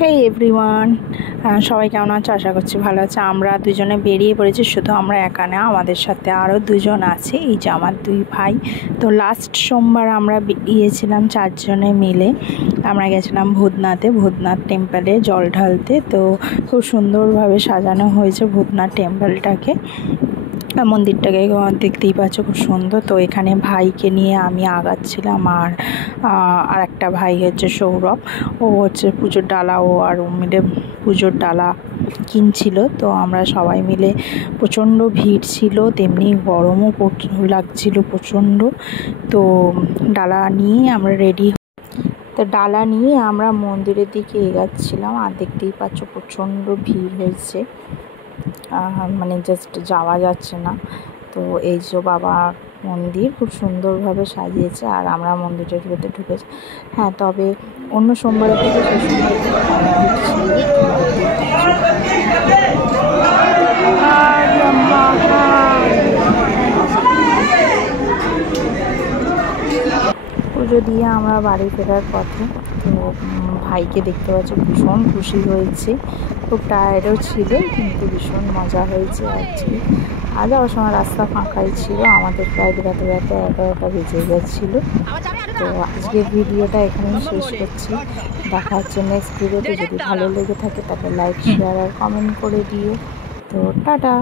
হেই everyone, সবাই কেমন আছো? আশা করছি ভালো আছে। আমরা দুজনে বেরিয়ে পড়েছি, শুধু আমরা একা না, আমাদের সাথে আরও দুজন আছে, এই যে আমার দুই ভাই। তো লাস্ট সোমবার আমরা গিয়েছিলাম চারজনে মিলে। আমরা গেছিলাম ভূতনাথ টেম্পলে জল ঢালতে। তো খুব সুন্দরভাবে সাজানো হয়েছে ভূতনাথ টেম্পলটাকে, মন্দিরটাকে দেখতেই পাচ্ছ, খুব সুন্দর। তো এখানে ভাইকে নিয়ে আমি আগাচ্ছিলাম, আর একটা ভাই হচ্ছে সৌরভ, ও হচ্ছে পুজোর ডালা, ও আর ও মিলে পুজোর ডালা কিনছিল। তো আমরা সবাই মিলে, প্রচণ্ড ভিড় ছিল, তেমনি গরমও লাগছিল প্রচণ্ড। তো ডালা নিয়ে আমরা ডালা নিয়ে আমরা মন্দিরের দিকে এগাচ্ছিলাম, আর দেখতেই পাচ্ছ প্রচণ্ড ভিড় হয়েছে, মানে জাস্ট যাওয়া যাচ্ছে না। তো এই যে বাবা মন্দির খুব সুন্দরভাবে সাজিয়েছে, আর আমরা মন্দিরের ভেতরে ঢুকেছি। হ্যাঁ, তবে অন্য সোমবারের থেকে সেই সোমবার পুজো দিয়ে আমরা বাড়ি ফেরার পথে। তো ভাইকে দেখতে পাচ্ছি ভীষণ খুশি হয়েছে, খুব টায়ার্ডও ছিল, কিন্তু ভীষণ মজা হয়েছে আজকে। আর যাওয়ার সময় রাস্তা ফাঁকাই ছিল, আমাদের প্রায় বেড়াতে 11টা বেজে গেছিলো। তো আজকের ভিডিওটা এখানেই শেষ করছি, দেখা হচ্ছে নেক্সট ভিডিওতে। যদি ভালো লেগে থাকে তাহলে লাইক, শেয়ার আর কমেন্ট করে দিও। তো টাটা।